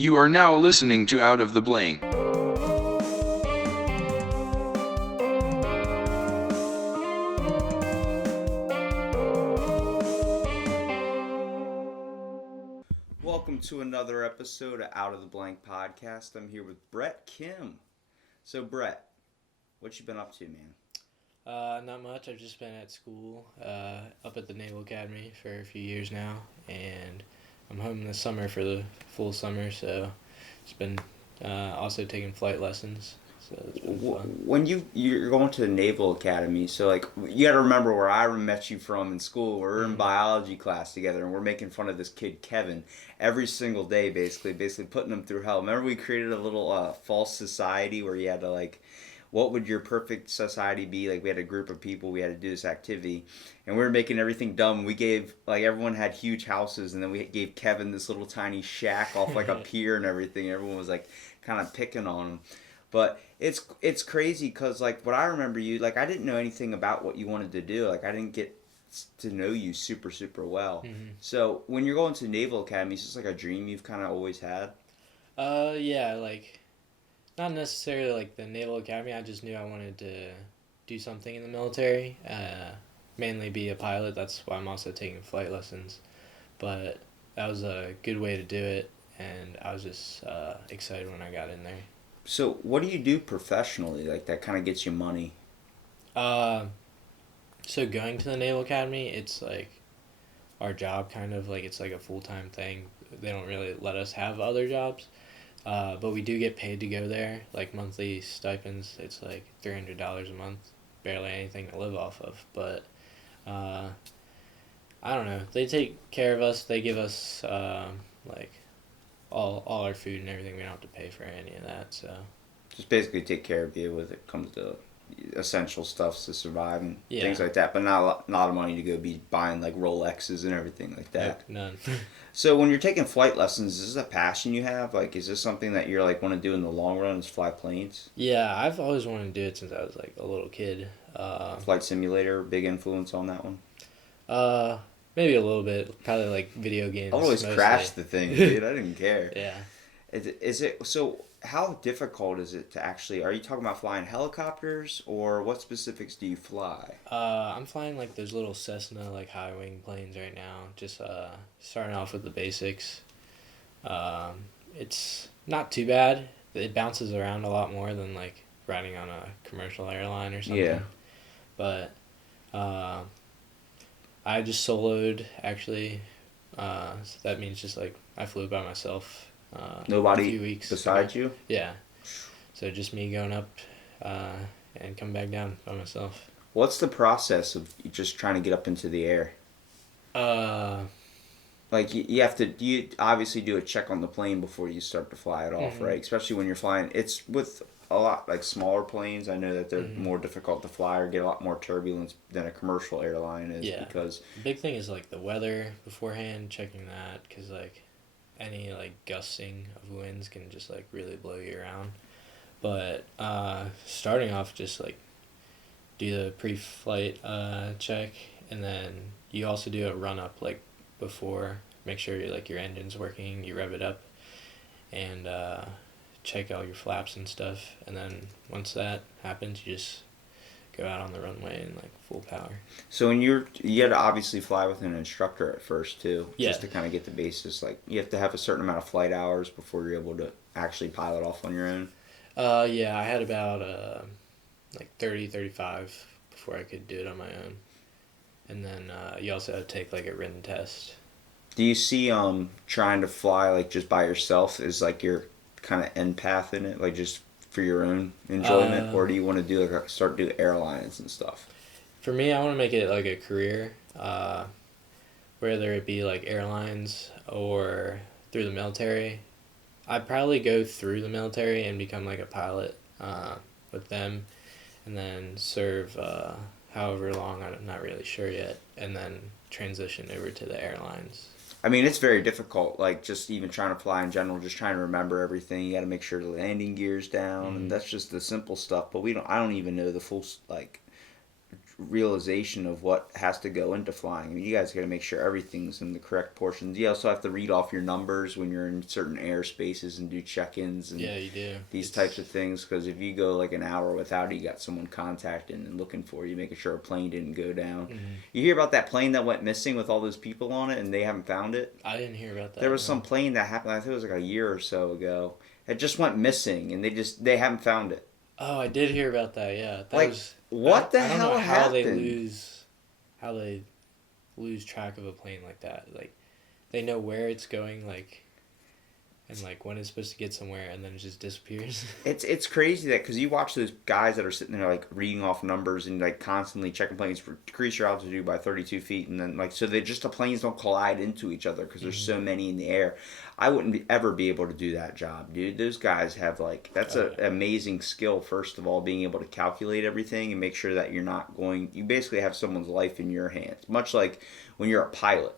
You are now listening to Out of the Blank. Welcome to another episode of Out of the Blank podcast. I'm here with Brett Kim. So Brett, what you been up to, man? Not much. I've just been at school, up at the Naval Academy for a few years now, and I'm home this summer for the full summer, so it's been also taking flight lessons, so it's been fun. When you're going to the Naval Academy, so like you got to remember where I met you from in school. We're in biology class together, and we're making fun of this kid Kevin every single day, basically putting him through hell. Remember we created a little false society where you had to like, what would your perfect society be? Like we had a group of people, we had to do this activity, and we were making everything dumb. We gave, like, everyone had huge houses, and then we gave Kevin this little tiny shack off like a pier and everything. Everyone was like kind of picking on him. But it's crazy because, like, what I remember you, like, I didn't know anything about what you wanted to do. Like, I didn't get to know you super, super well. Mm-hmm. So when you're going to Naval Academy, it's just like a dream you've kind of always had? Yeah, like, not necessarily like the Naval Academy. I just knew I wanted to do something in the military, mainly be a pilot. That's why I'm also taking flight lessons. But that was a good way to do it, and I was just excited when I got in there. So what do you do professionally, like, that kind of gets you money? Uh, so going to the Naval Academy, it's like our job kind of like it's like a full-time thing. They don't really let us have other jobs. But we do get paid to go there, like monthly stipends. It's like $300 a month, barely anything to live off of. But I don't know. They take care of us. They give us like all our food and everything. We don't have to pay for any of that. So Just basically take care of you when it comes to essential stuff to survive and yeah, things like that, but not of money to go be buying like Rolexes and everything like that. none. So when you're taking flight lessons, is this a passion you have? Like, is this something that you're like want to do in the long run? Is fly planes? Yeah, I've always wanted to do it since I was like a little kid. Flight Simulator, big influence on that one. Uh, Maybe a little bit. Probably like video games. I always mostly. crashed the thing, dude. I didn't care. Yeah. Is it so? How difficult is it to actually? Are you talking about flying helicopters, or what specifics do you fly? I'm flying like those little Cessna like high wing planes right now. Just starting off with the basics. It's not too bad. It bounces around a lot more than like riding on a commercial airline or something. Yeah. But I just soloed actually. So that means just like I flew by myself. A Nobody few weeks besides ago. you? Yeah. So just me going up and come back down by myself. What's the process of just trying to get up into the air? Uh, Like you have to, you obviously do a check on the plane before you start to fly it off, mm-hmm. right? Especially when you're flying. It's with a lot like smaller planes. I know that they're Mm-hmm. more difficult to fly or get a lot more turbulence than a commercial airline is Yeah. because The big thing is like the weather beforehand, checking that, because like any like gusting of winds can just like really blow you around. But starting off, just like do the pre-flight check, and then you also do a run up like before. Make sure like your engine's working, you rev it up, and check all your flaps and stuff. And then once that happens, you just go out on the runway in like full power. so when you had to obviously fly with an instructor at first too, Yeah. just to kind of get the basis. Like you have to have a certain amount of flight hours before you're able to actually pilot off on your own. Yeah, I had about like 30, 35 before I could do it on my own. And then you also had to take like a written test. Do you see trying to fly like just by yourself is like your kind of end path in it, like just for your own enjoyment, or do you want to do like start do airlines and stuff? For me, I want to make it like a career, whether it be like airlines or through the military. I'd probably go through the military and become like a pilot with them, and then serve however long, I'm not really sure yet, and then transition over to the airlines. I mean, it's very difficult. Like just even trying to fly in general, just trying to remember everything. You got to make sure the landing gear's down, and that's just the simple stuff. But we don't. I don't even know the full like realization of what has to go into flying. I mean, you guys got to make sure everything's in the correct portions. You also have to read off your numbers when you're in certain airspaces and do check-ins and Yeah, you do. these types of things. Because if you go like an hour without it, you got someone contacting and looking for you, making sure a plane didn't go down. Mm-hmm. You hear about that plane that went missing with all those people on it and they haven't found it? I didn't hear about that. There was no. some plane that happened, I think it was like a year or so ago. It just went missing and they haven't found it. Oh, I did hear about that. Yeah, that Like, was. what the I don't hell know happened? how they lose track of a plane like that. Like, they know where it's going, like, and like when it's supposed to get somewhere, and then it just disappears. It's crazy that because you watch those guys that are sitting there like reading off numbers and like constantly checking planes for decrease your altitude by 32 feet and then like so they just the planes don't collide into each other because there's so many in the air. I wouldn't ever be able to do that job, dude. Those guys have like that's an amazing skill. First of all, being able to calculate everything and make sure that you're not going. You basically have someone's life in your hands, much like when you're a pilot.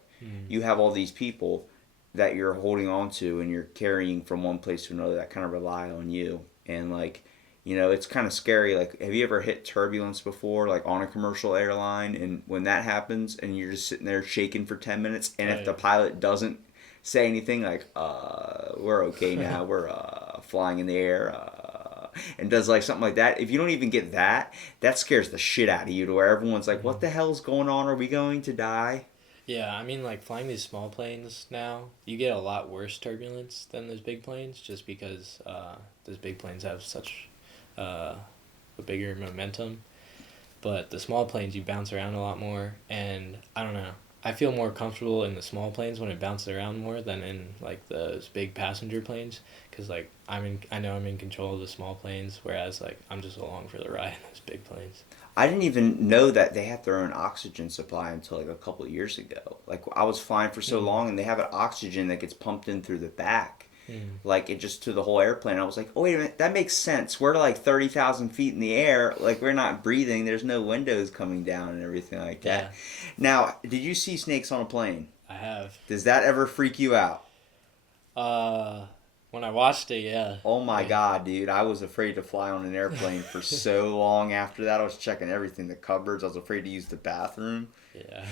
You have all these people that you're holding on to and you're carrying from one place to another that kind of rely on you. And like, you know, it's kind of scary. Like, have you ever hit turbulence before, like on a commercial airline? And when that happens and you're just sitting there shaking for 10 minutes, and if the pilot doesn't say anything like, we're okay now, we're flying in the air, and does like something like that, if you don't even get that, that scares the shit out of you to where everyone's like, what the hell's going on? Are we going to die? Yeah, I mean, like, flying these small planes now, you get a lot worse turbulence than those big planes just because those big planes have such a bigger momentum. But the small planes, you bounce around a lot more, and I don't know. I feel more comfortable in the small planes when it bounces around more than in, like, those big passenger planes because, like, I know I'm in control of the small planes, whereas, like, I'm just along for the ride in those big planes. I didn't even know that they had their own oxygen supply until like a couple of years ago. Like I was flying for so long and they have an oxygen that gets pumped in through the back. Like it just to the whole airplane. I was like, oh wait a minute, that makes sense. We're like 30,000 feet in the air. Like we're not breathing. There's no windows coming down and everything like that. Yeah. Now, did you see snakes on a plane? I have. Does that ever freak you out? When I watched it, yeah. Oh my God, dude. I was afraid to fly on an airplane for so long after that. I was checking everything, the cupboards. I was afraid to use the bathroom. Yeah.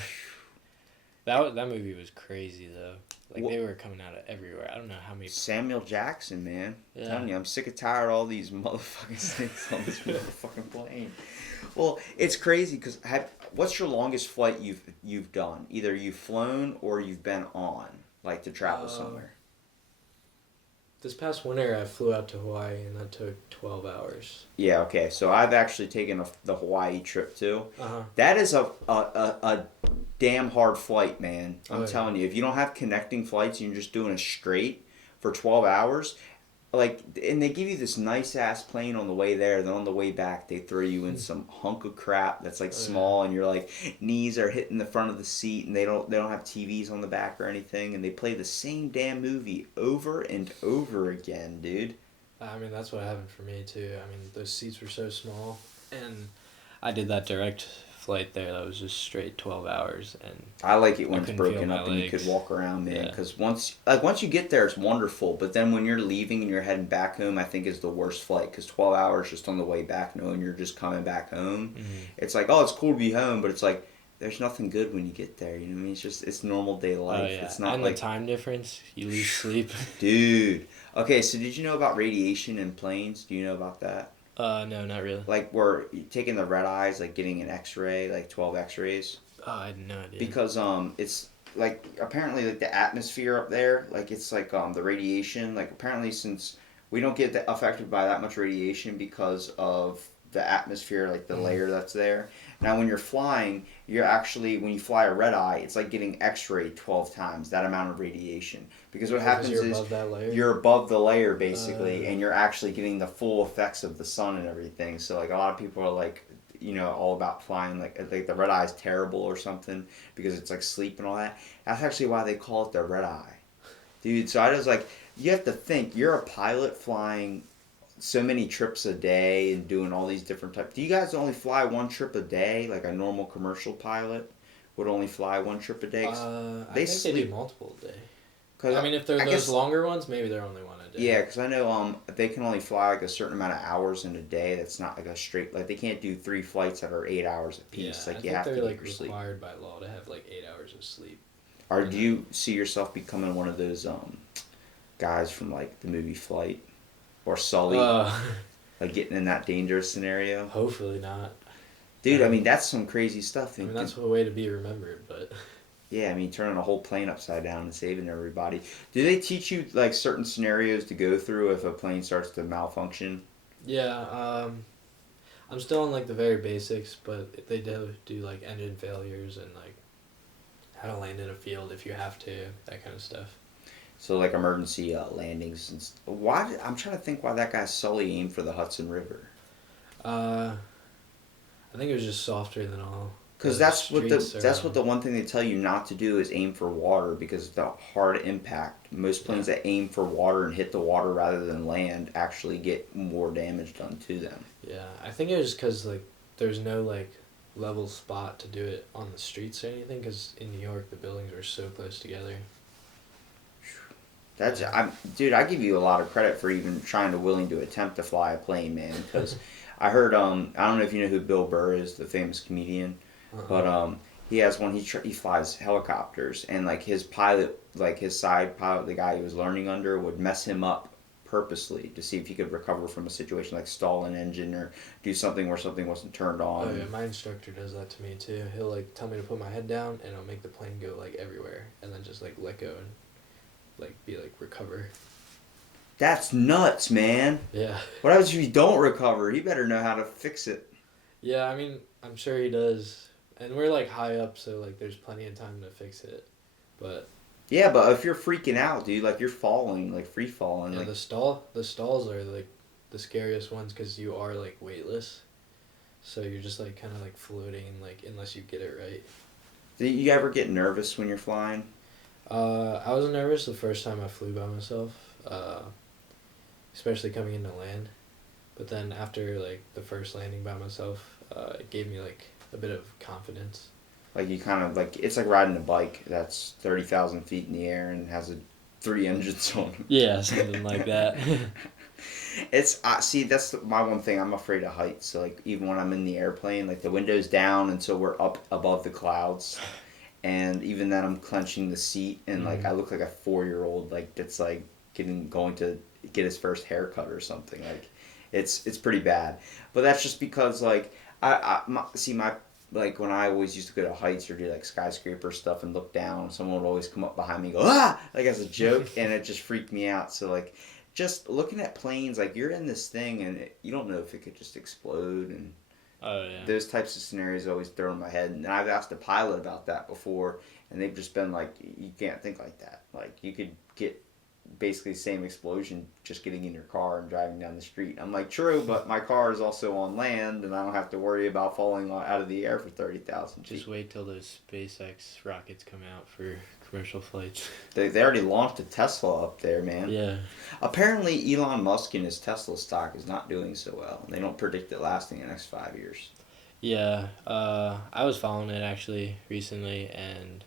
That movie was crazy, though. Like, they were coming out of everywhere. I don't know how many... Samuel Jackson, man. I'm Yeah. telling you, I'm sick and tired of all these motherfucking snakes on this motherfucking plane. Well, it's crazy because what's your longest flight you've done? Either you've flown or you've been on, like to travel somewhere. This past winter, I flew out to Hawaii, and that took 12 hours. Yeah, okay. So I've actually taken the Hawaii trip too. Uh-huh. That is a damn hard flight, man. I'm Oh, yeah. telling you. If you don't have connecting flights and you're just doing a straight for 12 hours, like, and they give you this nice ass plane on the way there, then on the way back they throw you in some hunk of crap that's like small, and your like knees are hitting the front of the seat, and they don't have TVs on the back or anything, and they play the same damn movie over and over again, dude. I mean, that's what happened for me, too. I mean, those seats were so small, and I did that direct flight there that was just straight 12 hours, and I like it when I it's couldn't feel broken my up and you legs. could walk around, man. Yeah. Because once you get there, it's wonderful. But then when you're leaving and you're heading back home, I think is the worst flight. Because 12 hours just on the way back, knowing you're just coming back home, it's like, oh, it's cool to be home, but it's like there's nothing good when you get there. You know what I mean? It's just it's normal day life. Oh, yeah. It's not and like the time difference, you lose sleep. dude. Okay, so did you know about radiation in planes? Do you know about that? No, not really. Like we're taking the red eyes, like getting an X-ray, like 12 X-rays. Oh, I had no idea. Because it's like apparently like the atmosphere up there, like it's like the radiation, like apparently since we don't get affected by that much radiation because of the atmosphere, like the layer that's there. Now when you're flying, you're actually, when you fly a red eye, it's like getting X-rayed 12 times that amount of radiation. Because what happens you're is above that layer? you're above the layer basically, and you're actually getting the full effects of the sun and everything. So like a lot of people are like, you know, all about flying, like the red eye is terrible or something because it's like sleep and all that. That's actually why they call it the red eye, dude. So I was like, you have to think, you're a pilot flying so many trips a day and doing all these different types. Do you guys only fly one trip a day, like a normal commercial pilot would only fly one trip a day? I they think they sleep. do multiple a day. 'Cause I mean, if they're I those guess- longer ones, maybe they're only one a a day. Yeah, because I know they can only fly like a certain amount of hours in a day. That's not like a straight, like they can't do 3 flights that are 8 hours apiece. Yeah, Like I you think have to they're get like your sleep. required by law to have like 8 hours of sleep. Or And do you see yourself becoming one of those guys from like the movie Flight or Sully, uh, like getting in that dangerous scenario? hopefully not. Dude, I Um, mean that's some crazy stuff. I mean, that's a way to be remembered, but Yeah, I mean, turning a whole plane upside down and saving everybody. Do they teach you like certain scenarios to go through if a plane starts to malfunction? yeah, I'm still on like the very basics, but they do like engine failures and like how to land in a field if you have to, that kind of stuff. So like emergency landings. Why? I'm trying to think why that guy Sully aimed for the Hudson River. Uh, I think it was just softer than all. Because The that's what streets that's what around- the one thing they tell you not to do is aim for water because of the hard impact. Most planes that aim for water and hit the water rather than land actually get more damage done to them. Yeah, I think it was because like there's no like level spot to do it on the streets or anything. Because in New York the buildings are so close together. That's dude. I give you a lot of credit for even trying to willing to attempt to fly a plane, man. Because I heard I don't know if you know who Bill Burr is, the famous comedian, but he has one. He flies helicopters, and like his pilot, like his side pilot, the guy he was learning under, would mess him up purposely to see if he could recover from a situation like stall an engine or do something where something wasn't turned on. Oh yeah, my instructor does that to me too. He'll like tell me to put my head down and it'll make the plane go like everywhere and then just like let go and like be like recover. That's nuts, man. Yeah. What happens if you don't recover? He better know how to fix it. Yeah, I mean, I'm sure he does. And we're like high up, so like there's plenty of time to fix it. But Yeah, but if you're freaking out, dude, like you're falling, like free falling, yeah, like the stalls are like the scariest ones because you are like weightless, so you're just like kind of like floating like unless you get it right. do you ever get nervous when you're flying? I was nervous the first time I flew by myself, especially coming into land. But then after like the first landing by myself, it gave me like a bit of confidence. Like you kind of like it's like riding a bike that's 30,000 feet in the air and has 3 engines on it. Yeah, something like that. It's see that's my one thing. I'm afraid of heights. So like even when I'm in the airplane, like the window's down until we're up above the clouds, and even then I'm clenching the seat and like I look like a 4-year-old like that's like going to get his first haircut or something. Like it's pretty bad. But that's just because like my like when I always used to go to heights or do like skyscraper stuff and look down, someone would always come up behind me and go like as a joke, and it just freaked me out. So like just looking at planes, like you're in this thing and you don't know if it could just explode, and Oh yeah. those types of scenarios always throw in my head. And I've asked a pilot about that before, and they've just been like, you can't think like that. Like you could get basically the same explosion just getting in your car and driving down the street. I'm like, true, but my car is also on land, and I don't have to worry about falling out of the air for 30,000 feet. Just wait till those SpaceX rockets come out for commercial flights. They already launched a Tesla up there, man. Yeah. Apparently, Elon Musk and his Tesla stock is not doing so well. They don't predict it lasting the next 5 years. Yeah. I was following it actually recently, and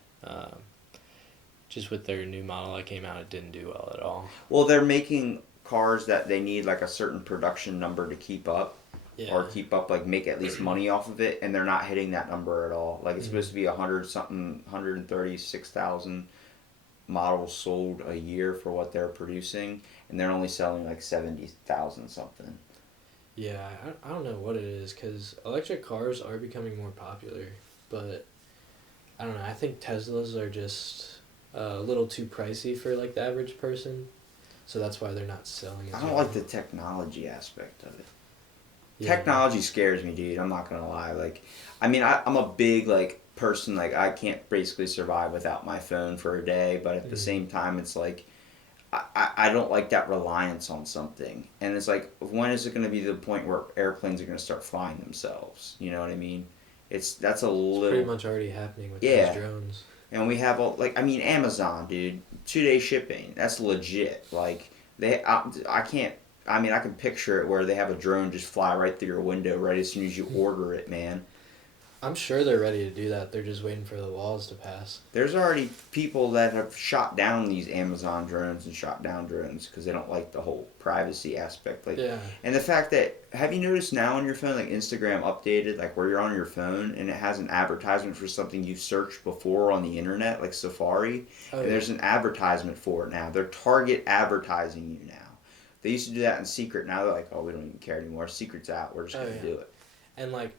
just with their new model that came out, it didn't do well at all. Well, they're making cars that they need like a certain production number to keep up. Yeah. Or keep up, like make at least money off of it, and they're not hitting that number at all. Like it's supposed to be 136,000 models sold a year for what they're producing, and they're only selling like 70,000 something. Yeah, I don't know what it is, because electric cars are becoming more popular, but I don't know, I think Teslas are just a little too pricey for like the average person, so that's why they're not selling as I don't well. like the technology aspect of it. Yeah. Technology scares me, dude. I'm not gonna lie. Like, I mean, I'm a big like person. Like, I can't basically survive without my phone for a day. But at the same time, it's like, I don't like that reliance on something. And it's like, when is it gonna be the point where airplanes are gonna start flying themselves? You know what I mean? That's a little. It's pretty much already happening with Yeah. those drones. And we have all like, I mean, Amazon, dude, 2-day shipping. That's legit. Like, I can't. I mean, I can picture it where they have a drone just fly right through your window right as soon as you order it, man. I'm sure they're ready to do that. They're just waiting for the laws to pass. There's already people that have shot down these Amazon drones and shot down drones because they don't like the whole privacy aspect. Like, Yeah. and the fact that, have you noticed now on your phone, like Instagram updated, like where you're on your phone and it has an advertisement for something you searched before on the internet, like Safari, Oh, and yeah. there's an advertisement for it now. They're target advertising you now. They used to do that in secret. Now they're like, oh, we don't even care anymore. Secret's out. We're just Oh, gonna yeah. do it. And like,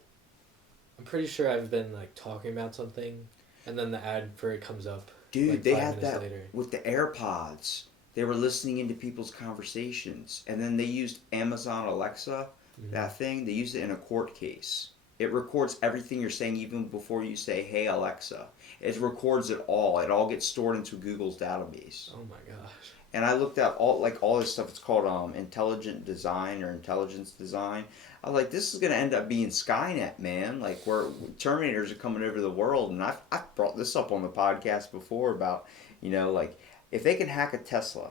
I'm pretty sure I've been like talking about something, and then the ad for it comes up. Dude, like, they 5 had minutes that later. with the AirPods. They were listening into people's conversations, and then they used Amazon Alexa, that thing. They used it in a court case. It records everything you're saying even before you say, "Hey Alexa." It records it all. It all gets stored into Google's database. Oh my gosh. And I looked at all this stuff. It's called intelligent design or intelligence design. I was like, this is gonna end up being Skynet, man. Like where Terminators are coming over the world. And I've brought this up on the podcast before about, like if they can hack a Tesla,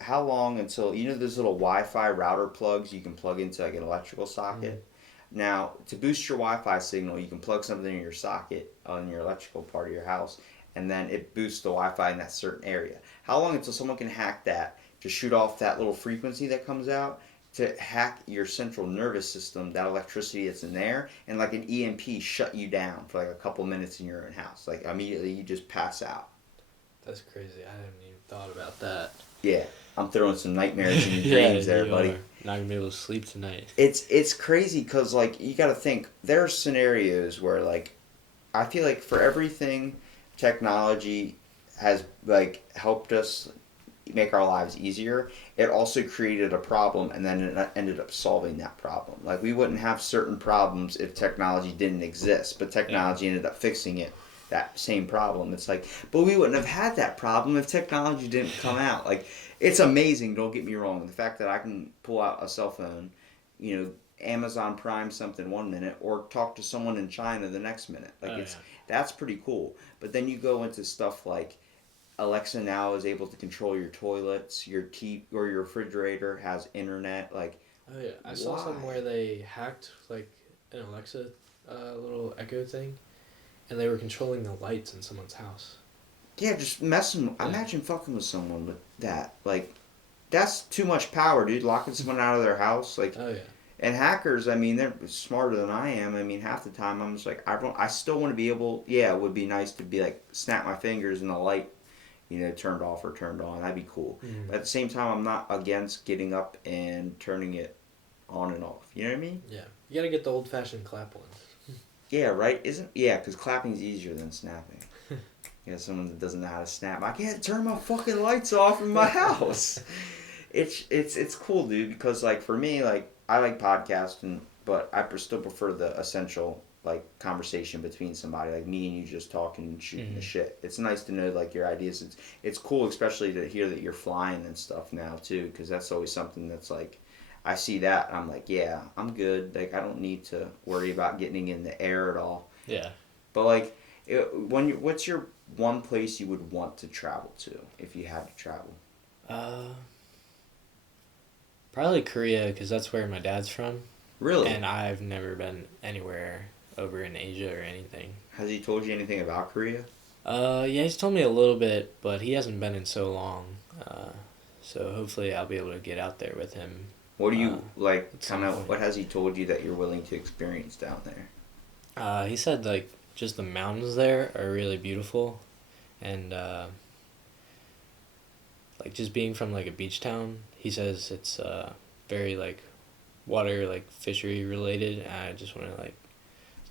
how long until those little Wi-Fi router plugs you can plug into like an electrical socket. Now to boost your Wi-Fi signal, you can plug something in your socket on your electrical part of your house, and then it boosts the Wi-Fi in that certain area. How long until someone can hack that to shoot off that little frequency that comes out to hack your central nervous system, that electricity that's in there, and like an EMP shut you down for like a couple minutes in your own house. Like immediately you just pass out. That's crazy. I hadn't even thought about that. Yeah, I'm throwing some nightmares in your dreams there, you buddy. are not gonna be able to sleep tonight. It's crazy because like you got to think there are scenarios where like I feel like for everything technology has like helped us make our lives easier, it also created a problem and then it ended up solving that problem. Like we wouldn't have certain problems if technology didn't exist, but technology ended up fixing it, that same problem. It's like, but we wouldn't have had that problem if technology didn't come out. Like it's amazing, don't get me wrong, the fact that I can pull out a cell phone, Amazon Prime something 1 minute or talk to someone in China the next minute. Like that's pretty cool. But then you go into stuff like Alexa now is able to control your toilets, your or your refrigerator has internet. Like, Oh yeah, I saw something where they hacked like an Alexa little Echo thing, and they were controlling the lights in someone's house. Yeah, just messing. Yeah. Imagine fucking with someone with that. Like, that's too much power, dude. Locking someone out of their house, like. Oh yeah. And hackers, I mean, they're smarter than I am. I mean, half the time I'm just like, I still want to be able. Yeah, it would be nice to be like snap my fingers and the light, turned off or turned on. That'd be cool. Mm. But at the same time, I'm not against getting up and turning it on and off. You know what I mean? Yeah, you gotta get the old-fashioned clap ones. Yeah, right? Because clapping's easier than snapping. Someone that doesn't know how to snap. I can't turn my fucking lights off in my house. It's cool, dude, because, like, for me, like, I like podcasting, but I still prefer the essential, like, conversation between somebody, like me and you just talking and shooting the shit. It's nice to know, like, your ideas. It's cool, especially to hear that you're flying and stuff now, too, because that's always something that's, like, I see that, and I'm like, yeah, I'm good. Like, I don't need to worry about getting in the air at all. Yeah. But, like, what's your one place you would want to travel to if you had to travel? Probably Korea, because that's where my dad's from. Really? And I've never been anywhere over in Asia or anything. Has he told you anything about Korea? Yeah, he's told me a little bit, but he hasn't been in so long. So hopefully I'll be able to get out there with him. What do you, at some point. what has he told you that you're willing to experience down there? He said, like, just the mountains there are really beautiful. And, like, just being from, like, a beach town, he says it's very, like, water, like, fishery related. And I just want to, like,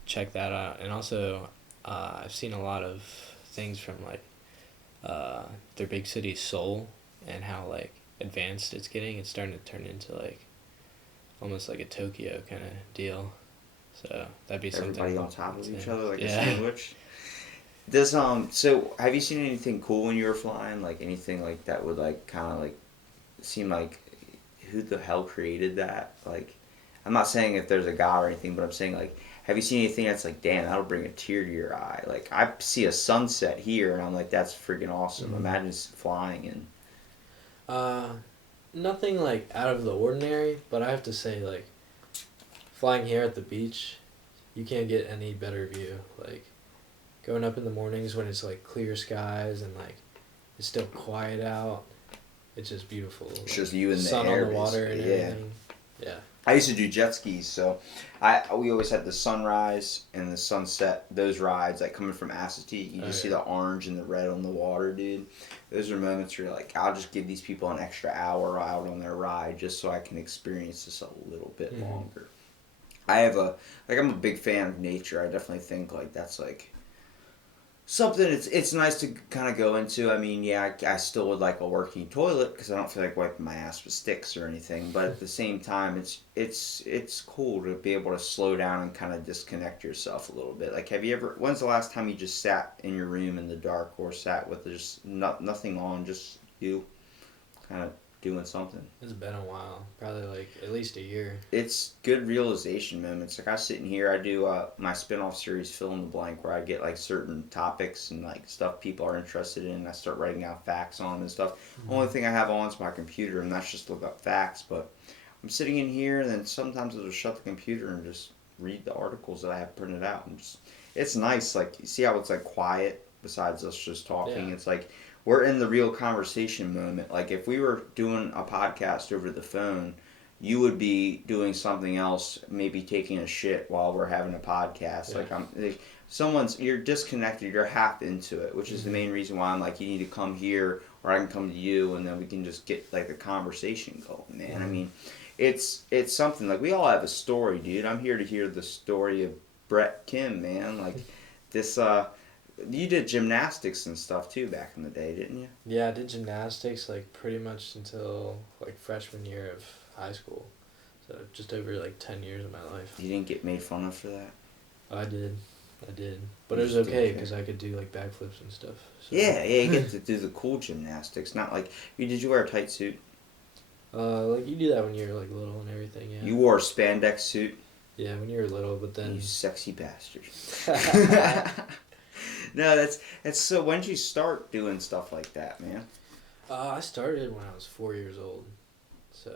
check that out. And also, I've seen a lot of things from, like, their big city, Seoul, and how, like, advanced it's getting. It's starting to turn into, like, almost like a Tokyo kind of deal. So that'd be something. Everybody on top of each other like Yeah. a sandwich? So have you seen anything cool when you were flying? Like anything like that would like kind of like seem like who the hell created that? Like, I'm not saying if there's a god or anything, but I'm saying like, have you seen anything that's like, damn, that'll bring a tear to your eye? Like I see a sunset here and I'm like, that's freaking awesome. Mm-hmm. Imagine flying and. Nothing like out of the ordinary, but I have to say like flying here at the beach you can't get any better view. Like, going up in the mornings when it's like clear skies and like it's still quiet out, it's just beautiful. It's like, just you in the sun air, on the water and basically, yeah. everything. Yeah. I used to do jet skis, so we always had the sunrise and the sunset. Those rides, like coming from Assateague, you just see the orange and the red on the water, dude. Those are moments where you're like, I'll just give these people an extra hour out on their ride just so I can experience this a little bit longer. I'm a big fan of nature. I definitely think like that's like something it's nice to kind of go into. I mean, yeah, I still would like a working toilet because I don't feel like wiping my ass with sticks or anything. But at the same time, it's cool to be able to slow down and kind of disconnect yourself a little bit. Like, when's the last time you just sat in your room in the dark or sat with just nothing on, just you, kind of doing something? It's been a while. Probably like at least a year. It's good realization moments. Like I sit in here, I do my spin-off series Fill in the Blank, where I get like certain topics and like stuff people are interested in, and I start writing out facts on and stuff. Only thing I have on is my computer, and that's just to look up facts. But I'm sitting in here, and then sometimes I'll just shut the computer and just read the articles that I have printed out, and just it's nice. Like, you see how it's like quiet besides us just talking. Yeah. It's like we're in the real conversation moment. Like, if we were doing a podcast over the phone, you would be doing something else, maybe taking a shit while we're having a podcast. Yeah. You're disconnected, you're half into it, which is the main reason why I'm like, you need to come here, or I can come to you, and then we can just get like a conversation going, man. I mean, it's something, like, we all have a story, dude. I'm here to hear the story of Brett Kim, man. Like, this, you did gymnastics and stuff too back in the day, didn't you? Yeah, I did gymnastics like pretty much until like freshman year of high school. So just over like 10 years of my life. You didn't get made fun of for that? I did. But You it was just did okay okay. because I could do like backflips and stuff. So. Yeah, you get to do the cool gymnastics. Not like, did you wear a tight suit? Like you do that when you're like little and everything, yeah. You wore a spandex suit? Yeah, when you were little, but then... You sexy bastard. No, that's so. When did you start doing stuff like that, man? I started when I was 4 years old, so.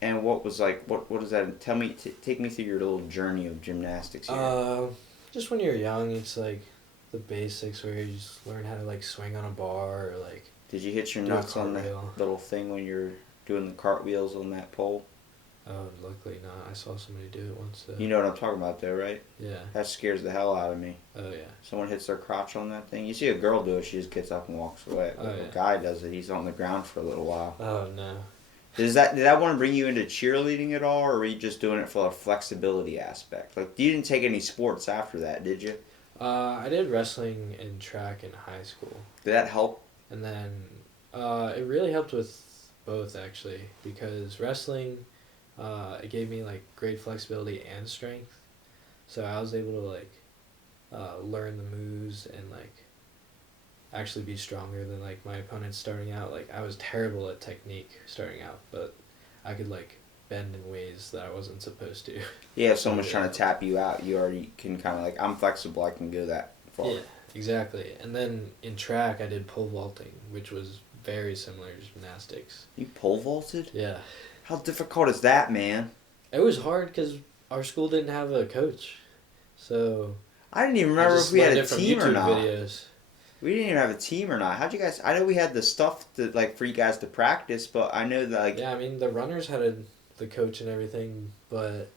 And what was like? What does that? Tell me. Take me through your little journey of gymnastics here. Just when you're young, it's like the basics where you just learn how to like swing on a bar or like. Did you hit your do a nuts on that cartwheel. little thing when you're doing the cartwheels on that pole? Oh, luckily not. I saw somebody do it once. So. You know what I'm talking about, though, right? Yeah. That scares the hell out of me. Oh yeah. Someone hits their crotch on that thing. You see a girl do it, she just gets up and walks away. Oh, If yeah. a guy does it, he's on the ground for a little while. Oh no. Did that want to bring you into cheerleading at all, or were you just doing it for a flexibility aspect? Like, you didn't take any sports after that, did you? I did wrestling and track in high school, Did that help? and then it really helped with both actually because wrestling, it gave me like great flexibility and strength, so I was able to like learn the moves and like actually be stronger than like my opponents starting out. Like, I was terrible at technique starting out, but I could like bend in ways that I wasn't supposed to. Yeah, if someone's trying to tap you out, you already can kind of like, I'm flexible, I can go that far. Yeah, exactly. And then in track, I did pole vaulting, which was very similar to gymnastics. You pole vaulted? Yeah. How difficult is that, man? It was hard because our school didn't have a coach, so I didn't even I remember just if we had learned a it from team or YouTube not. videos. We didn't even have a team or not. How'd you guys? I know we had the stuff to like for you guys to practice, but I know that like Yeah, I mean the runners had the coach and everything, but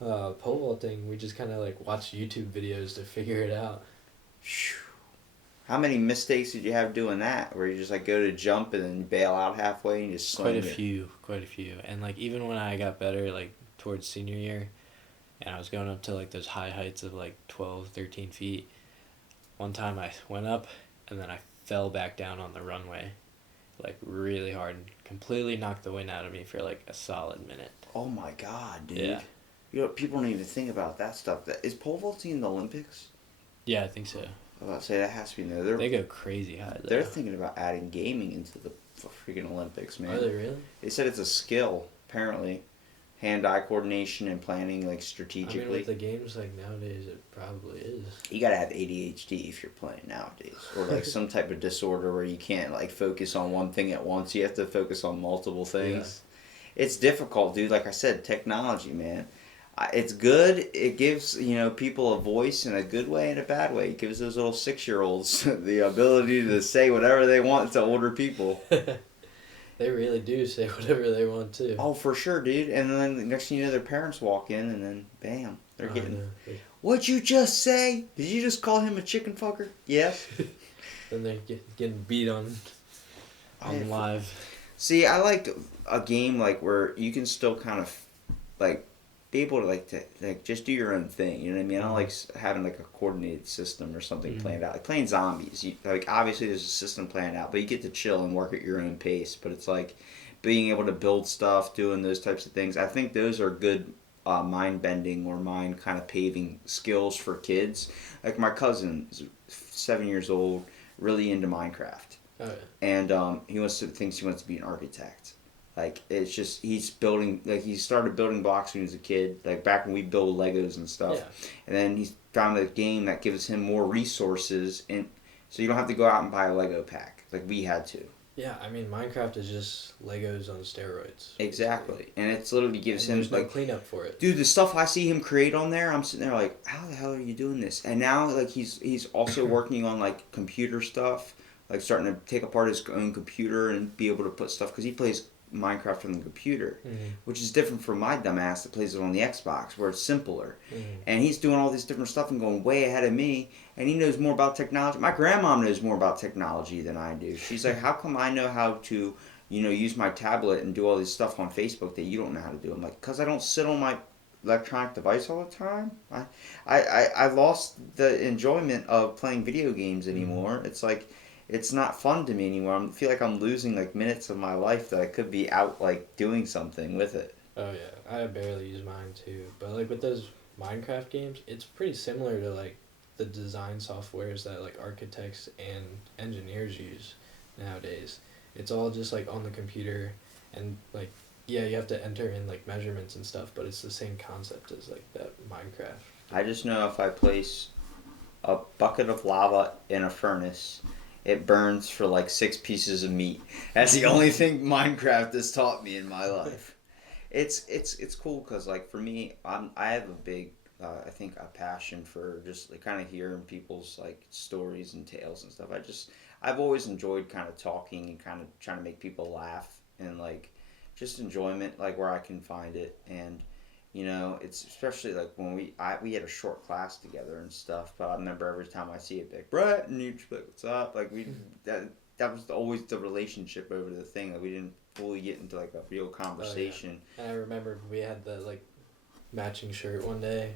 pole vaulting we just kind of like watched YouTube videos to figure it out. Phew. How many mistakes did you have doing that? Where you just like go to jump and then bail out halfway and just sling Quite a few, and like even when I got better, like towards senior year, and I was going up to like those high heights of like 12, 13 feet. One time I went up and then I fell back down on the runway, like really hard, and completely knocked the wind out of me for like a solid minute. Oh my god, dude! Yeah. You know, people don't even think about that stuff. Is pole vaulting in the Olympics? Yeah, I think so. I was about to say that has to be no. They go crazy high though. They're thinking about adding gaming into the freaking Olympics, man. Are they really? They said it's a skill, apparently. Hand-eye coordination and planning, like, strategically. I mean, with the games like nowadays, it probably is. You gotta have ADHD if you're playing nowadays. Or, like, some type of disorder where you can't, like, focus on one thing at once. You have to focus on multiple things. Yeah. It's difficult, dude. Like I said, technology, man. It's good. It gives people a voice in a good way and a bad way. It gives those little 6-year-olds the ability to say whatever they want to older people. They really do say whatever they want to. Oh, for sure, dude. And then the next thing you know, their parents walk in, and then bam, they're Oh, getting. no. What'd you just say? Did you just call him a chicken fucker? Yes. Then they're getting beat on live. See, I like a game like where you can still kind of like be able to like just do your own thing. You know what I mean? I don't like having like a coordinated system or something planned out. Like playing zombies, like obviously there's a system planned out, but you get to chill and work at your own pace. But it's like being able to build stuff, doing those types of things. I think those are good mind bending or mind kind of paving skills for kids. Like my cousin, is 7 years old, really into Minecraft. Oh, yeah. And thinks he wants to be an architect. Like it's just he's building, like he started building blocks when he was a kid, like back when we build Legos and stuff. Yeah. And then he's found a game that gives him more resources, and so you don't have to go out and buy a Lego pack like we had to. Yeah, I mean Minecraft is just Legos on steroids. Exactly, and it's literally gives him there's no like cleanup for it. dude, the stuff I see him create on there, I'm sitting there like, how the hell are you doing this? And now like he's also working on like computer stuff, like starting to take apart his own computer and be able to put stuff because he plays Minecraft on the computer, which is different from my dumbass that plays it on the Xbox where it's simpler. And he's doing all this different stuff and going way ahead of me, and he knows more about technology. My grandma knows more about technology than I do. She's like, how come I know how to use my tablet and do all this stuff on Facebook that you don't know how to do? I'm like, because I don't sit on my electronic device all the time. I lost the enjoyment of playing video games anymore. It's like it's not fun to me anymore. I feel like I'm losing like minutes of my life that I could be out like doing something with it. Oh yeah, I barely use mine too. But like with those Minecraft games, it's pretty similar to like the design softwares that like architects and engineers use nowadays. It's all just like on the computer, and like yeah, you have to enter in like measurements and stuff, but it's the same concept as like that Minecraft. I just know if I place a bucket of lava in a furnace, it burns for like 6 pieces of meat. That's the only thing Minecraft has taught me in my life. It's cool because like for me, I have a big I think a passion for just like kind of hearing people's like stories and tales and stuff. I've always enjoyed kind of talking and kind of trying to make people laugh and like just enjoyment like where I can find it. And it's especially like when we had a short class together and stuff, but I remember every time I see it, like Brett, and you'd be like, what's up? Like that was always the relationship over the thing. Like we didn't fully get into like a real conversation. Oh, yeah. And I remember we had the like matching shirt one day.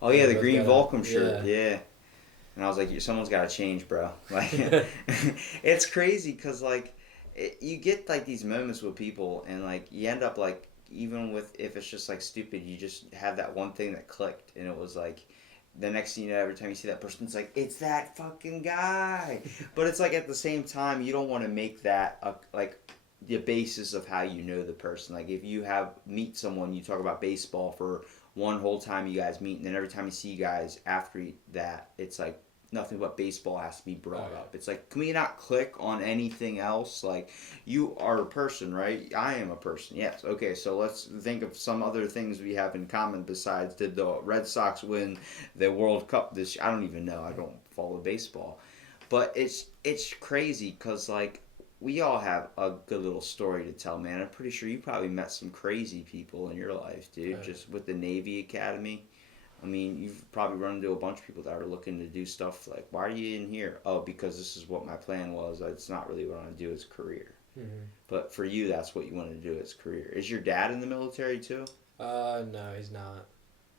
Oh yeah, the green Volcom shirt, yeah. And I was like, someone's got to change, bro. Like, it's crazy because like you get like these moments with people, and like you end up like, even with if it's just like stupid, you just have that one thing that clicked, and it was like the next thing you know, every time you see that person, it's like, it's that fucking guy. But it's like at the same time, you don't want to make that like the basis of how you know the person. Like if you meet someone, you talk about baseball for one whole time you guys meet, and then every time you see you guys after that, it's like nothing but baseball has to be brought up. It's like, can we not click on anything else? Like, you are a person, right? I am a person. Yes. Okay, so let's think of some other things we have in common besides, did the Red Sox win the World Cup this year? I don't even know. I don't follow baseball. But it's crazy because, like, we all have a good little story to tell, man. I'm pretty sure you probably met some crazy people in your life, dude, Right. Just with the Navy Academy. I mean, you've probably run into a bunch of people that are looking to do stuff like, why are you in here? Oh, because this is what my plan was. It's not really what I want to do as a career. Mm-hmm. But for you, that's what you want to do as a career. Is your dad in the military too? No, he's not.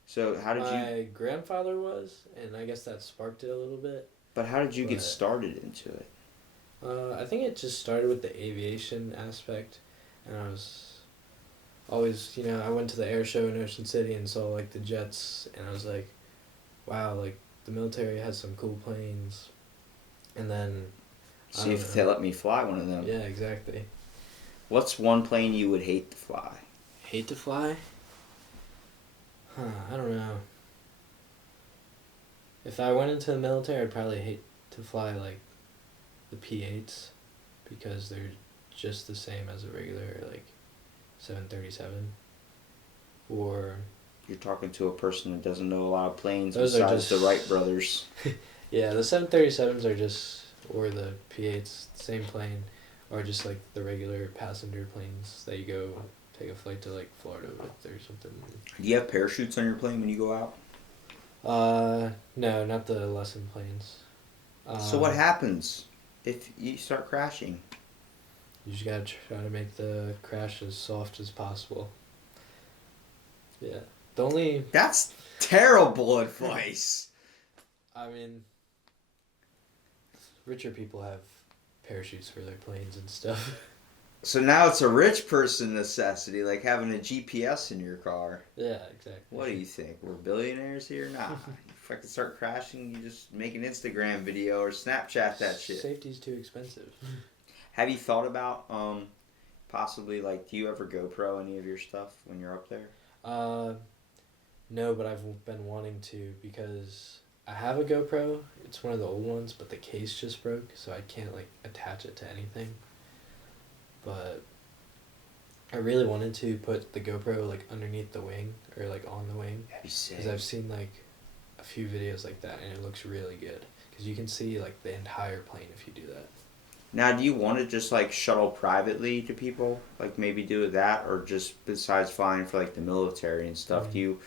So how did My grandfather was, and I guess that sparked it a little bit. But how did you get started into it? I think it just started with the aviation aspect, and I was always, I went to the air show in Ocean City and saw like the jets, and I was like, wow, like the military has some cool planes. And then See if they let me fly one of them. Yeah, exactly. What's one plane you would hate to fly? Hate to fly? I don't know. If I went into the military, I'd probably hate to fly like the P-8s because they're just the same as a regular like 737. Or you're talking to a person that doesn't know a lot of planes Those are besides just- the Wright brothers. Yeah, the 737s are just, or the P8s, same plane, or just like the regular passenger planes that you go take a flight to like Florida with or something. Do you have parachutes on your plane when you go out? No, not the lesson planes. So what happens if you start crashing? You just gotta try to make the crash as soft as possible. Yeah. The only, That's terrible advice. I mean, richer people have parachutes for their planes and stuff. So now it's a rich person necessity, like having a GPS in your car. Yeah, exactly. What do you think? We're billionaires here? Nah. If I could start crashing, you just make an Instagram video or Snapchat that shit. Safety's too expensive. Have you thought about possibly like do you ever GoPro any of your stuff when you're up there? No, but I've been wanting to because I have a GoPro. It's one of the old ones, but the case just broke, so I can't like attach it to anything. But I really wanted to put the GoPro like underneath the wing or like on the wing That'd be sick. because I've seen like a few videos like that and it looks really good because you can see like the entire plane if you do that. Now, do you want to just like shuttle privately to people? Like maybe do that, or just besides flying for like the military and stuff, do you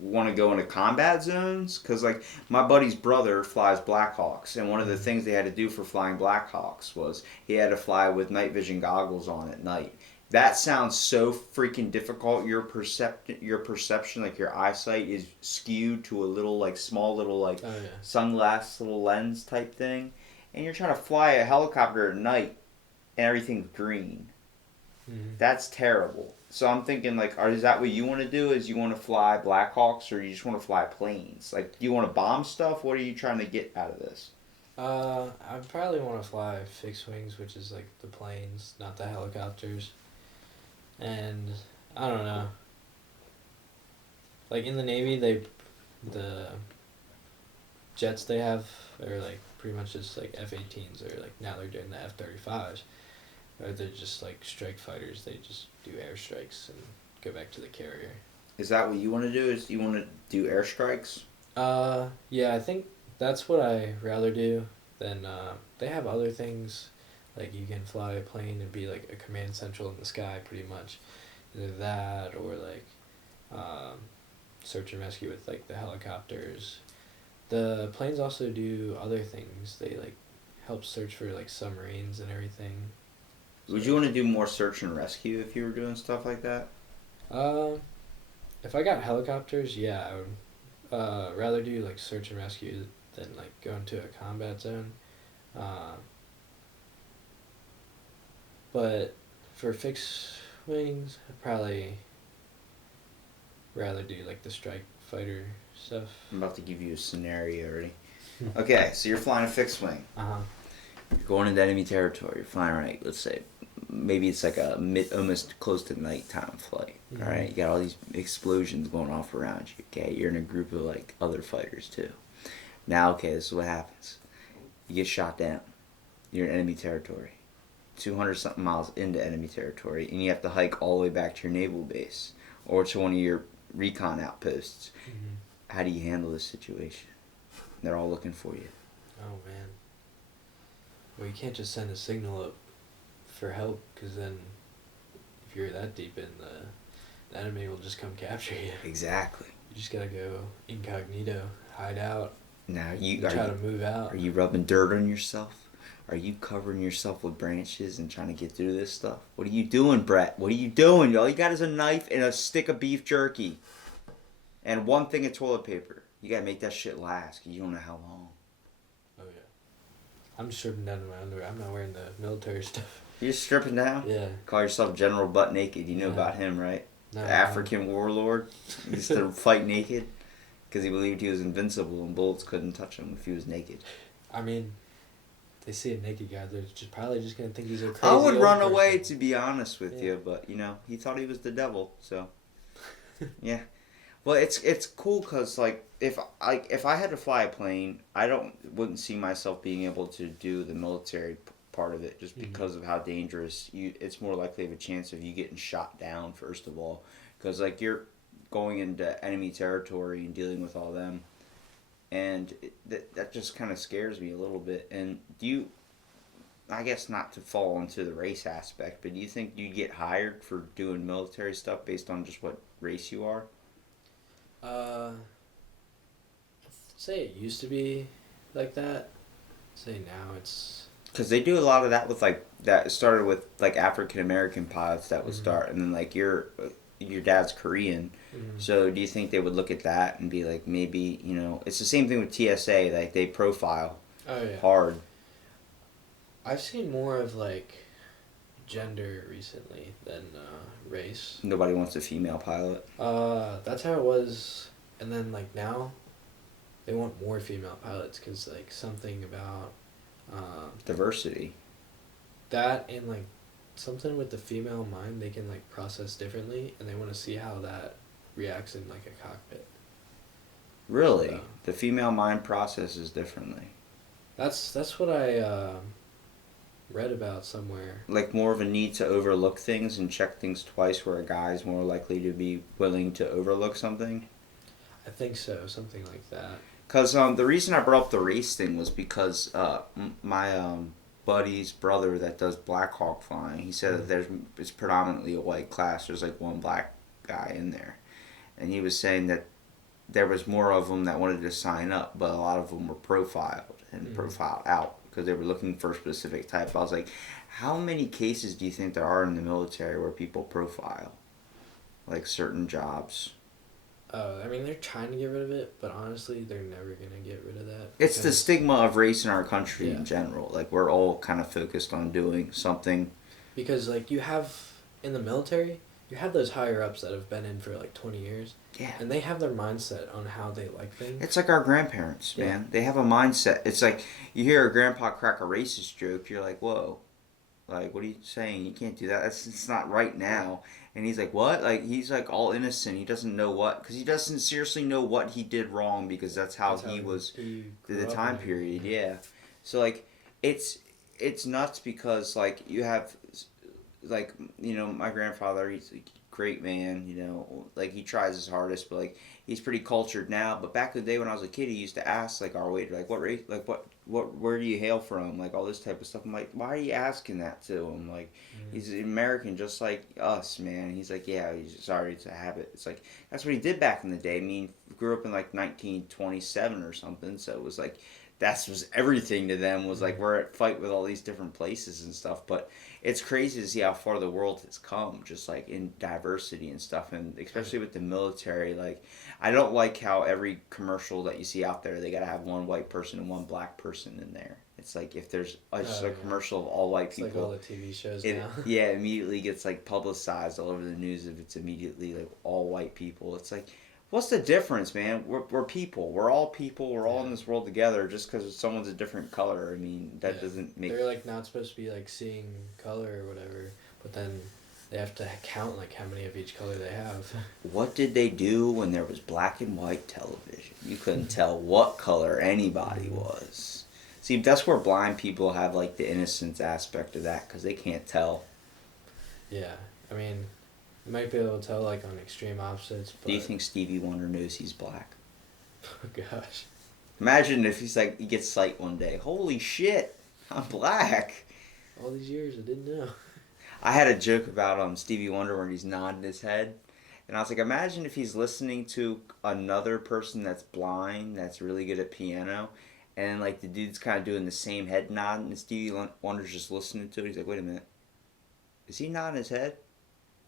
want to go into combat zones? Because like my buddy's brother flies Blackhawks, and one of the things they had to do for flying Blackhawks was he had to fly with night vision goggles on at night. That sounds so freaking difficult. Your perception, like your eyesight, is skewed to a little like small little like Oh yeah. sunglass little lens type thing. And you're trying to fly a helicopter at night and everything's green. Mm-hmm. That's terrible. So I'm thinking, like, is that what you want to do? Is you want to fly Blackhawks or you just want to fly planes? Like, do you want to bomb stuff? What are you trying to get out of this? I probably want to fly fixed wings, which is like the planes, not the helicopters. And I don't know. Like in the Navy, the jets they have are like pretty much just like F-18s, or like now they're doing the F-35s. Or they're just like strike fighters. They just do airstrikes and go back to the carrier. Is that what you want to do? Is you want to do airstrikes? Yeah, I think that's what I rather do than they have other things, like you can fly a plane and be like a command central in the sky pretty much. Either that or like search and rescue with like the helicopters. The planes also do other things. They like help search for like submarines and everything. Would you want to do more search and rescue if you were doing stuff like that? If I got helicopters, yeah, I would rather do like search and rescue than like go into a combat zone. But for fixed wings, I'd probably rather do like the strike fighter stuff. I'm about to give you a scenario already. Okay, so you're flying a fixed wing. Uh-huh. You're going into enemy territory. You're flying right. Let's say maybe it's like a almost close to nighttime flight. Mhm. All right, you got all these explosions going off around you. Okay, you're in a group of like other fighters too. Now, okay, this is what happens. You get shot down. You're in enemy territory. 200 something miles into enemy territory, and you have to hike all the way back to your naval base or to one of your recon outposts. Mm-hmm. How do you handle this situation? They're all looking for you. Oh man. Well, you can't just send a signal up for help, because then if you're that deep in, the enemy will just come capture you. Exactly. You just gotta go incognito, hide out, Now try to move out. Are you rubbing dirt on yourself? Are you covering yourself with branches and trying to get through this stuff? What are you doing, Brett? What are you doing? All you got is a knife and a stick of beef jerky. And one thing of toilet paper. You gotta make that shit last, because you don't know how long. Oh yeah. I'm just stripping down to my underwear. I'm not wearing the military stuff. You're stripping down? Yeah. Call yourself General Butt Naked. You know Yeah. about him, right? No, The African warlord. He used to fight naked because he believed he was invincible and bullets couldn't touch him if he was naked. I mean, they see a naked guy, they're probably just gonna think he's a crazy I would old run person. away, to be honest with Yeah. you, but you know he thought he was the devil, so yeah. Well, it's cool because like if I had to fly a plane, wouldn't see myself being able to do the military part of it just because of how dangerous it's more likely of a chance of you getting shot down first of all, because like you're going into enemy territory and dealing with all them, and that just kind of scares me a little bit. And do you? I guess not to fall into the race aspect, but do you think you get hired for doing military stuff based on just what race you are? I'd say it used to be like that. I'd say now it's. Because they do a lot of that with like that started with like African American pilots that would Mhm. start, and then like your dad's Korean, so do you think they would look at that and be like maybe it's the same thing with TSA, like they profile Oh yeah. hard. I've seen more of like gender recently than race. Nobody wants a female pilot. That's how it was, and then like now, they want more female pilots because like something about Diversity. that and like something with the female mind they can like process differently, and they want to see how that reacts in like a cockpit. Really, So, the female mind processes differently. that's what I read about somewhere. Like more of a need to overlook things and check things twice, where a guy's more likely to be willing to overlook something. I think so, something like that. Because the reason I brought up the race thing was because my buddy's brother that does Black Hawk flying, he said that it's predominantly a white class. There's like one black guy in there. And he was saying that there was more of them that wanted to sign up, but a lot of them were profiled and profiled out because they were looking for a specific type. I was like, how many cases do you think there are in the military where people profile? Like certain jobs? I mean, they're trying to get rid of it, but honestly, they're never gonna get rid of that. It's the stigma of race in our country Yeah. in general. Like, we're all kind of focused on doing something. Because like you have in the military, you have those higher ups that have been in for like 20 years, Yeah. and they have their mindset on how they like things. It's like our grandparents, Yeah. man. They have a mindset. It's like you hear a grandpa crack a racist joke, you're like, whoa. Like, what are you saying? You can't do that. It's not right now. And he's like, what? Like, he's like all innocent. He doesn't know what. Because he doesn't seriously know what he did wrong because that's how he was. he The grew up time in. period, yeah. So, like, it's nuts because, like, you have, like, my grandfather, he's a great man, like, he tries his hardest, but, like, he's pretty cultured now. But back in the day when I was a kid, he used to ask, like, our waiter, like, what race, like, where do you hail from? Like, all this type of stuff. I'm like, why are you asking that to him? Like, he's American just like us, man. He's like, yeah, he's sorry, it's a habit. It's like, that's what he did back in the day. I mean, he grew up in, like, 1927 or something, so it was like, that was everything to them, was like, we're at fight with all these different places and stuff. But it's crazy to see how far the world has come, just like in diversity and stuff, and especially with the military. Like, I don't like how every commercial that you see out there, they gotta have one white person and one black person in there. It's like if there's just a commercial of all white It's people, like all the TV shows it now. yeah, immediately gets like publicized all over the news if it's immediately like all white people. It's like, what's the difference, man? We're people. We're all people. We're all in this world together. Just because someone's a different color, I mean, that doesn't make. They're like not supposed to be like seeing color or whatever, but then they have to count like how many of each color they have. What did they do when there was black and white television? You couldn't tell what color anybody was. See, that's where blind people have like the innocence aspect of that because they can't tell. Yeah, I mean, you might be able to tell like on extreme opposites. But... Do you think Stevie Wonder knows he's black? Oh gosh. Imagine if he's like, he gets sight one day. Holy shit, I'm black. All these years I didn't know. I had a joke about Stevie Wonder when he's nodding his head. And I was like, imagine if he's listening to another person that's blind, that's really good at piano, and like the dude's kind of doing the same head nod, and Stevie Wonder's just listening to it. He's like, wait a minute. Is he nodding his head?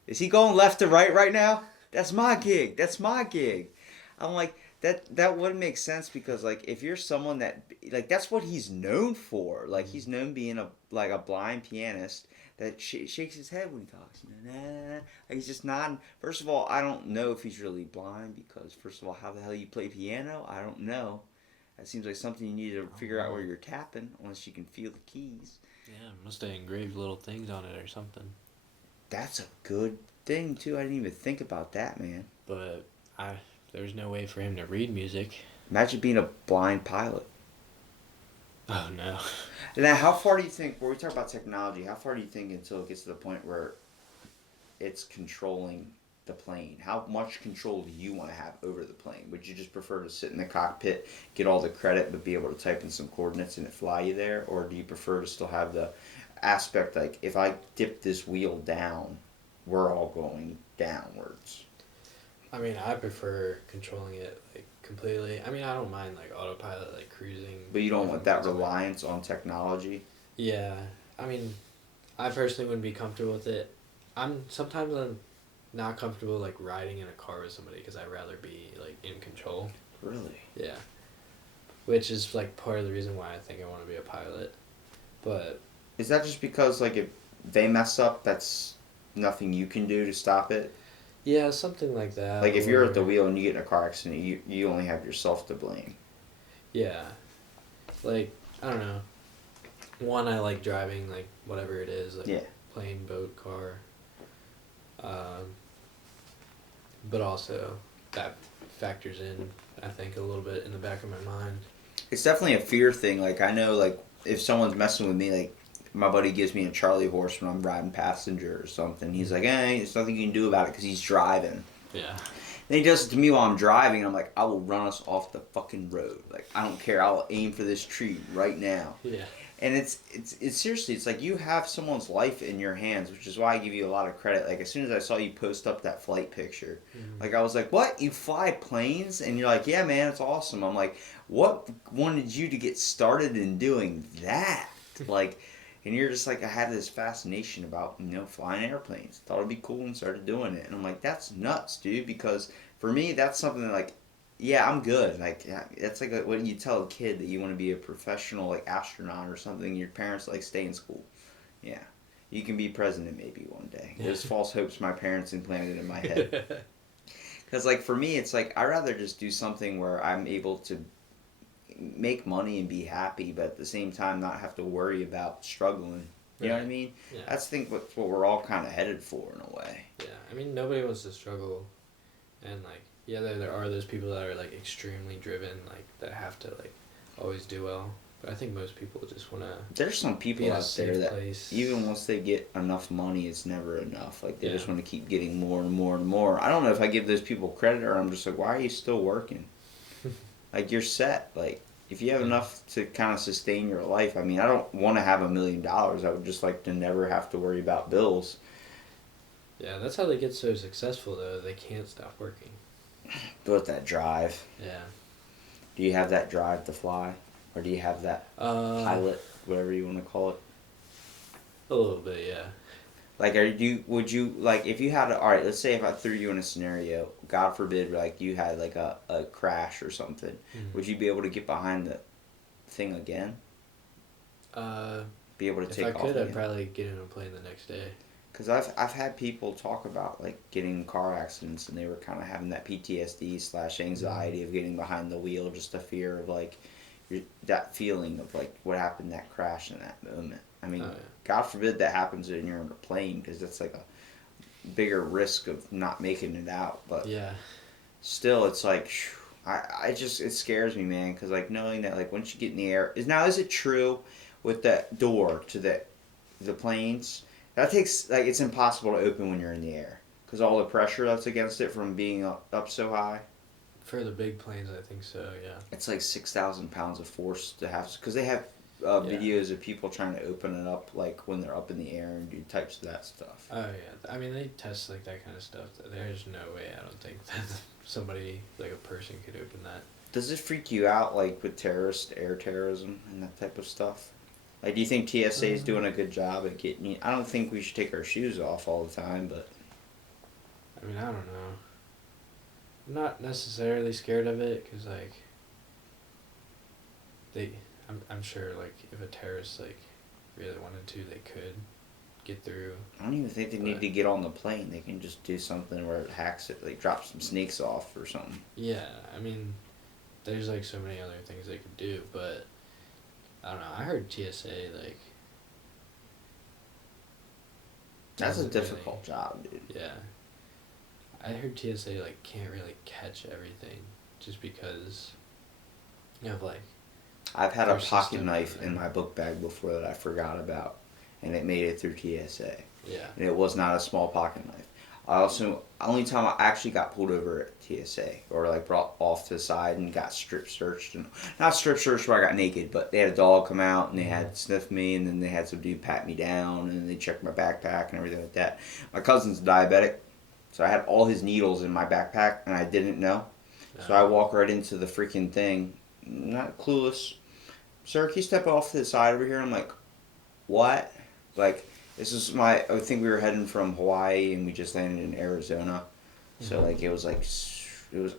Is he going left to right now? That's my gig. That's my gig. I'm like, that wouldn't make sense because like if you're someone that like that's what he's known for. Like he's known being a blind pianist that shakes his head when he talks. Like he's just nodding. First of all, I don't know if he's really blind because first of all, how the hell you play piano? I don't know. That seems like something you need to figure out where you're tapping unless you can feel the keys. Yeah, must have engraved little things on it or something. That's a good thing too. I didn't even think about that, man. But there's no way for him to read music. Imagine being a blind pilot. Oh no. Now, how far do you think, when we talk about technology, how far do you think until it gets to the point where it's controlling the plane? How much control do you want to have over the plane? Would you just prefer to sit in the cockpit, get all the credit, but be able to type in some coordinates and it fly you there? Or do you prefer to still have the aspect like, if I dip this wheel down, we're all going downwards? I mean, I prefer controlling it like completely. I mean, I don't mind like autopilot, like cruising. But you don't if want I'm that cruising. reliance on technology? Yeah, I mean, I personally wouldn't be comfortable with it. Sometimes I'm not comfortable like riding in a car with somebody because I'd rather be like in control. Really? Yeah, which is like part of the reason why I think I want to be a pilot. But Is that just because, like, if they mess up, that's nothing you can do to stop it? yeah, something like that. Like, if you're at the or- wheel and you get in a car accident, you only have yourself to blame. Yeah, like I don't know. One, I like driving, like whatever it is, like Yeah. plane, boat, car. But also that factors in, I think, a little bit in the back of my mind. It's definitely a fear thing. Like, I know, like, if someone's messing with me, like, my buddy gives me a Charlie horse when I'm riding passenger or something. He's like, there's nothing you can do about it because he's driving. Yeah. Then he does it to me while I'm driving, and I'm like, I will run us off the fucking road. Like, I don't care. I'll aim for this tree right now. Yeah. And it's seriously, it's like you have someone's life in your hands, which is why I give you a lot of credit. Like, as soon as I saw you post up that flight picture, like, I was like, what? You fly planes? And you're like, yeah, man, it's awesome. I'm like, what wanted you to get started in doing that? Like, and you're just like, I had this fascination about, flying airplanes. Thought it'd be cool and started doing it. And I'm like, that's nuts, dude, because for me, that's something that, like, yeah, I'm good. Like, that's like when you tell a kid that you want to be a professional, like, astronaut or something, your parents, like, stay in school. Yeah. You can be president maybe one day. Those false hopes my parents implanted in my head. Because, like, for me, it's like, I'd rather just do something where I'm able to make money and be happy, but at the same time not have to worry about struggling. You know what I mean? Yeah. That's, I think, what we're all kind of headed for in a way. Yeah. I mean, nobody wants to struggle, and like, yeah, there are those people that are like extremely driven, like that have to like always do well. But I think most people just want to There's some be people in a out there safe that place. even once they get enough money, it's never enough. Like, they Yeah. just want to keep getting more and more and more. I don't know if I give those people credit or I'm just like, why are you still working? Like, you're set. Like, if you have enough to kind of sustain your life, I mean, I don't want to have $1 million. I would just like to never have to worry about bills. Yeah, that's how they get so successful though. They can't stop working. But that drive, Yeah. do you have that drive to fly? Or do you have that pilot, whatever you want to call it? A little bit, yeah. Like, would you, like, if you had alright, let's say if I threw you in a scenario, God forbid, like, you had, like, a crash or something, would you be able to get behind the thing again? Be able to If take I off could, I'd again? probably get in a plane the next day. Because I've had people talk about, like, getting in car accidents, and they were kind of having that PTSD/anxiety of getting behind the wheel, just a fear of, like, that feeling of, like, what happened, that crash in that moment. I mean, Oh, yeah. God forbid that happens when you're in a plane, because that's, like, a bigger risk of not making it out. But Yeah. still, it's like, it scares me, man, because, like, knowing that, like, once you get in the air, is it true with that door to the planes? That takes, like, it's impossible to open when you're in the air because all the pressure that's against it from being up so high. For the big planes, I think so, yeah. It's like 6,000 pounds of force to have, because they have videos of people trying to open it up, like, when they're up in the air and do types of that stuff. Oh, yeah. I mean, they test, like, that kind of stuff. There's no way, I don't think, that somebody, like, a person could open that. Does it freak you out, like, with air terrorism and that type of stuff? Like, do you think TSA is doing a good job at getting you? I don't think we should take our shoes off all the time, but I mean, I don't know. I'm not necessarily scared of it, because, like, I'm sure, like, if a terrorist, like, really wanted to, they could get through. I don't even think they need to get on the plane. They can just do something where it hacks it, like drop some snakes off or something. Yeah, I mean, there's, like, so many other things they could do, but I don't know. I heard TSA, like... That's a doesn't difficult job, dude. Really, yeah. I heard TSA, like, can't really catch everything just because you have, like... I've had a Their pocket system, knife yeah. in my book bag before that I forgot about, and it made it through TSA. Yeah. And it was not a small pocket knife. I also only time I actually got pulled over at TSA or like brought off to the side and got strip searched, and not strip searched where I got naked, but they had a dog come out and they had sniffed me, and then they had some dude pat me down and they checked my backpack and everything like that. My cousin's diabetic, so I had all his needles in my backpack and I didn't know. So I walk right into the freaking thing, not clueless. Sir, can you step off to the side over here? I'm like, what? Like, this is I think we were heading from Hawaii and we just landed in Arizona. So, like, it was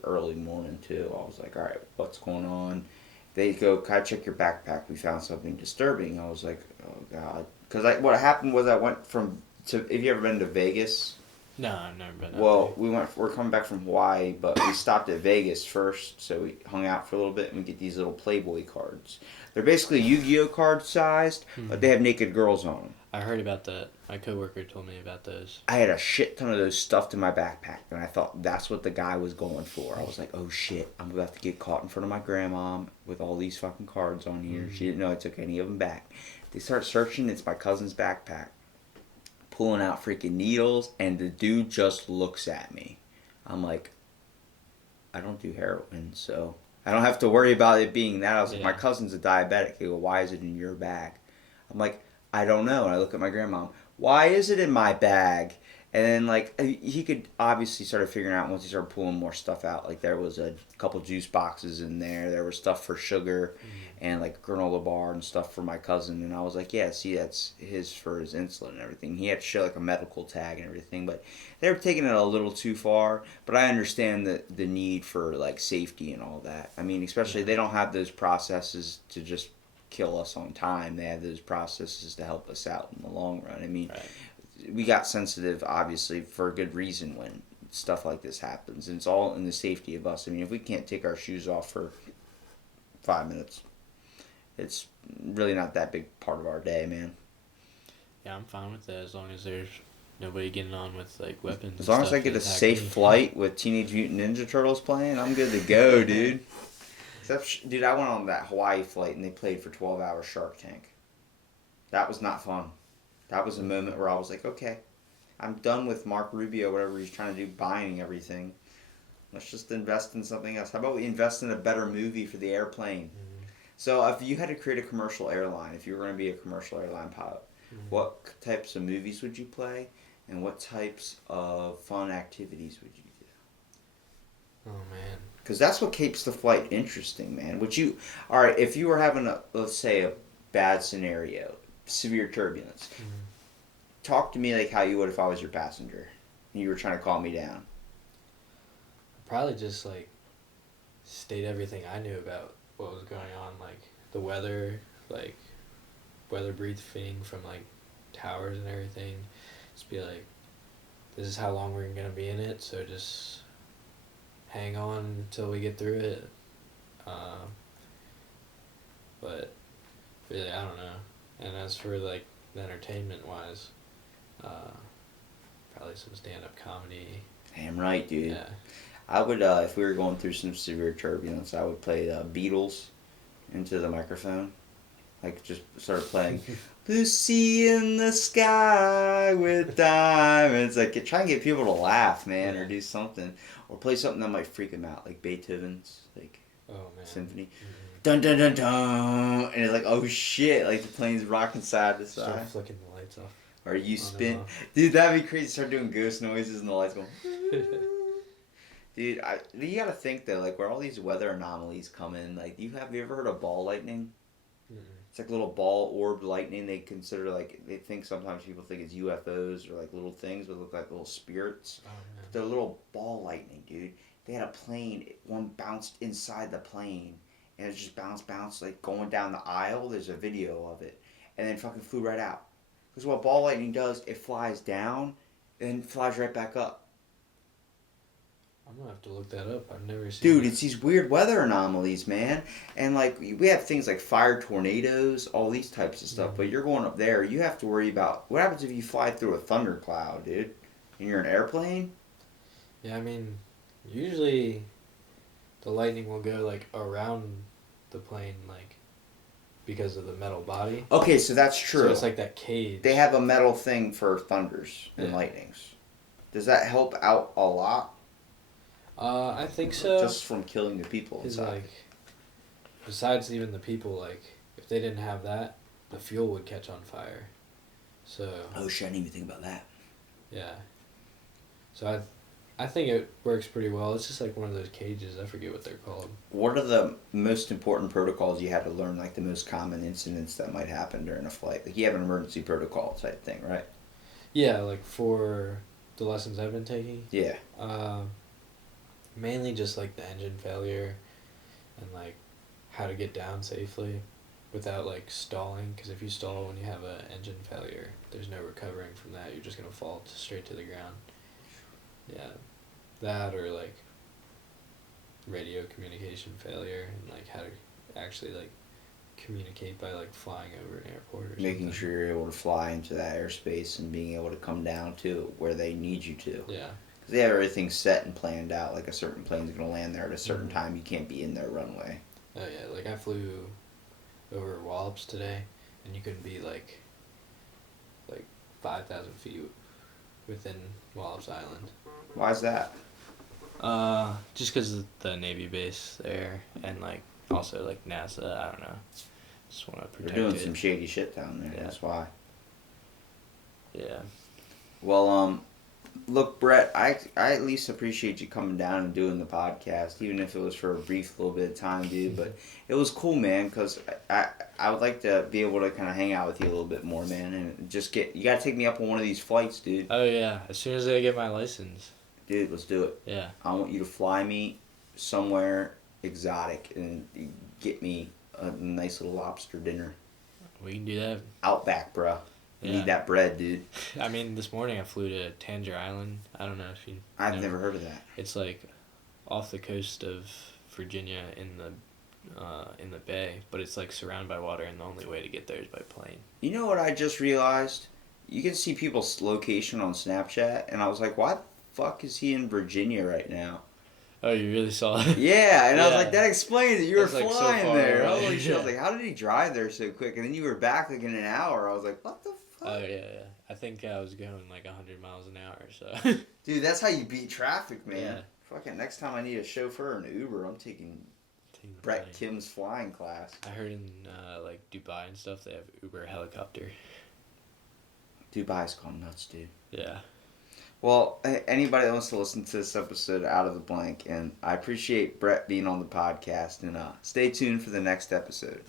early morning, too. I was like, all right, what's going on? They go, can I check your backpack? We found something disturbing. I was like, oh, God. Because what happened was I went have you ever been to Vegas? No, I've never been. Well, we're coming back from Hawaii, but we stopped at Vegas first, so we hung out for a little bit and we get these little Playboy cards. They're basically Yu-Gi-Oh card sized, but they have naked girls on them. I heard about that. My coworker told me about those. I had a shit ton of those stuffed in my backpack, and I thought that's what the guy was going for. I was like, oh shit, I'm about to get caught in front of my grandma with all these fucking cards on here. She didn't know I took any of them back. They start searching, it's my cousin's backpack. Pulling out freaking needles, and the dude just looks at me. I'm like, I don't do heroin, so I don't have to worry about it being that. I was like, my cousin's a diabetic. He go, why is it in your bag? I'm like, I don't know. And I look at my grandma. Why is it in my bag? And then, like, he could obviously started figuring out once he started pulling more stuff out. Like, there was a couple juice boxes in there. There was stuff for sugar and, like, granola bar and stuff for my cousin. And I was like, yeah, see, that's his for his insulin and everything. He had to show, like, a medical tag and everything. But they were taking it a little too far. But I understand the need for, like, safety and all that. I mean, especially they don't have those processes to just kill us on time. They have those processes to help us out in the long run. I mean... Right. We got sensitive, obviously, for a good reason when stuff like this happens. And it's all in the safety of us. I mean, if we can't take our shoes off for 5 minutes, it's really not that big part of our day, man. Yeah, I'm fine with that as long as there's nobody getting on with, like, weapons. As long as I get a safe flight with Teenage Mutant Ninja Turtles playing, I'm good to go, dude. Dude, I went on that Hawaii flight and they played for 12 hours Shark Tank. That was not fun. That was a moment where I was like, okay, I'm done with Mark Rubio, whatever he's trying to do, buying everything. Let's just invest in something else. How about we invest in a better movie for the airplane? So if you had to create a commercial airline, if you were going to be a commercial airline pilot, what types of movies would you play? And what types of fun activities would you do? Oh, man. Because that's what keeps the flight interesting, man. All right, if you were having let's say, a bad scenario, severe turbulence. Talk to me like how you would if I was your passenger and you were trying to calm me down. I'd probably just, like, state everything I knew about what was going on, like the weather, like weather briefing from, like, towers and everything. Just be like, this is how long we're gonna be in it, so just hang on until we get through it. But really, I don't know. And as for, like, the entertainment-wise, probably some stand-up comedy. Damn right, dude. Yeah. I would, if we were going through some severe turbulence, I would play Beatles into the microphone. Like, just start playing Lucy in the Sky with Diamonds. Like, try and get people to laugh, man, or do something. Or play something that might freak them out, like Beethoven's, like, symphony. Dun dun dun dun, and it's like, oh shit, like the plane's rocking side to side. Start flicking the lights off. Or you spin, dude, that'd be crazy. Start doing ghost noises and the lights going. Dude, you gotta think though, like where all these weather anomalies come in. Like, have you ever heard of ball lightning? It's like little ball orb lightning. They consider, like, they think sometimes people think it's UFOs or like little things that look like little spirits. But they're little ball lightning, dude. They had a plane. One bounced inside the plane. And it just bounced, like, going down the aisle. There's a video of it. And then fucking flew right out. Because what ball lightning does, it flies down and flies right back up. I'm going to have to look that up. I've never seen Dude, it's these weird weather anomalies, man. And, like, we have things like fire tornadoes, all these types of stuff. But you're going up there, you have to worry about what happens if you fly through a thundercloud, dude? And you're in an airplane? Yeah, I mean, usually the lightning will go, like, around the plane, like, because of the metal body. Okay, so that's true. So it's like that cage. They have a metal thing for thunders and lightnings. Does that help out a lot? I think so. Just from killing the people Because inside. like, besides even the people, like if they didn't have that, the fuel would catch on fire. So Oh shit! I didn't even think about that. yeah. So I think it works pretty well. It's just like one of those cages. I forget what they're called. What are the most important protocols you had to learn? Like the most common incidents that might happen during a flight. Like you have an emergency protocol type thing, right? Yeah, like for the lessons I've been taking. Yeah. Mainly just like the engine failure, and like how to get down safely, without like stalling. Because if you stall when you have an engine failure, there's no recovering from that. You're just gonna fall straight to the ground. Yeah, that or like radio communication failure, and like how to actually like communicate by like flying over an airport or Making something. sure you're able to fly into that airspace and being able to come down to where they need you to. Yeah. Because they have everything set and planned out. Like a certain plane's going to land there at a certain Mhm. time. You can't be in their runway. Oh yeah, like I flew over Wallops today, and you couldn't be like 5,000 feet within Wallops Island. Why is that? Just because of the Navy base there, and like also like NASA. I don't know. Just want to They're protect doing it. some shady shit down there. Yeah. That's why. Yeah. Well, look, Brett, I at least appreciate you coming down and doing the podcast, even if it was for a brief little bit of time, dude. But it was cool, man, because I would like to be able to kind of hang out with you a little bit more, man, and just you got to take me up on one of these flights, dude. Oh yeah. As soon as I get my license. Dude, let's do it. Yeah. I want you to fly me somewhere exotic and get me a nice little lobster dinner. We can do that. Outback, bro. Yeah. Need that bread, dude. I mean, this morning I flew to Tangier Island. I don't know if you. I've know. never heard of that. It's like off the coast of Virginia in the bay, but it's like surrounded by water, and the only way to get there is by plane. You know what I just realized? You can see people's location on Snapchat, and I was like, why the fuck is he in Virginia right now? Oh, you really saw it? Yeah, and I was Yeah. like, that explains it. You were It's, like, so flying far there. away. Holy shit. I was Yeah. like, how did he drive there so quick? And then you were back like in an hour. I was like, what the fuck? Oh yeah. I think I was going like 100 miles an hour. So. Dude, that's how you beat traffic, man. Yeah. Fucking next time I need a chauffeur or an Uber, I'm taking Brett Kim's flying class. I heard in like Dubai and stuff they have Uber helicopter. Dubai's gone nuts, dude. Yeah. Well, anybody that wants to listen to this episode Out of the Blank, and I appreciate Brett being on the podcast, and stay tuned for the next episode.